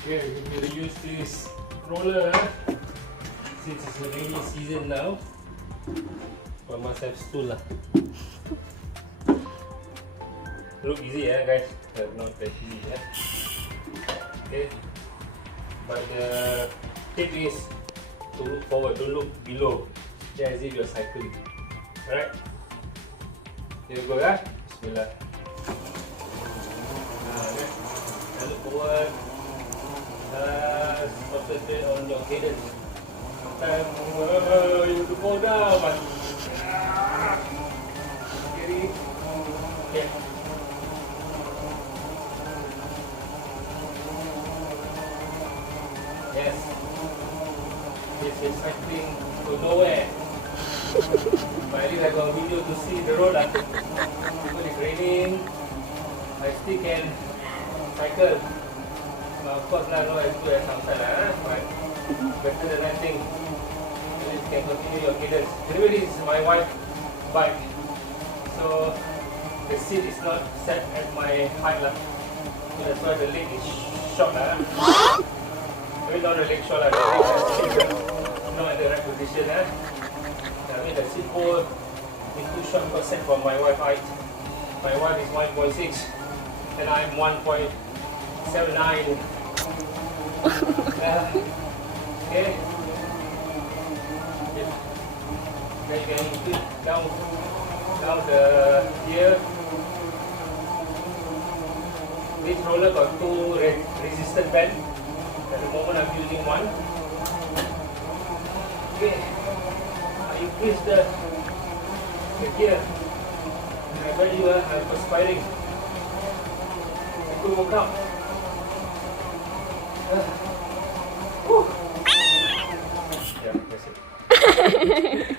Okay, we will use this roller since it's a rainy season now. I must have stool lah. Look easy guys, but not that easy Okay, but the tip is to look forward, don't look below, just as if you're cycling. Alright, here we go Bismillah. Look forward. Concentrate on your cadence. Sometimes you have to go down, but scary. Okay. Yes. This is cycling to nowhere. But at least I got a video to see the road. When it's raining, I still can cycle. Of course not as good as outside, but better than nothing. At least you can continue your cadence. Anyway, this is my wife's bike, so the seat is not set at my height lah. So that's why the leg is short Maybe not the leg short the leg is not at the right position I mean the seat hole is too short because set for my wife's height. My wife is 1.6 and I'm 1.79. Okay. Then you can put down the gear. This roller got two resistant band. At the moment I'm using one. Okay. I increase the gear. And I tell you I'm perspiring. I could walk up. Yeah, that's it.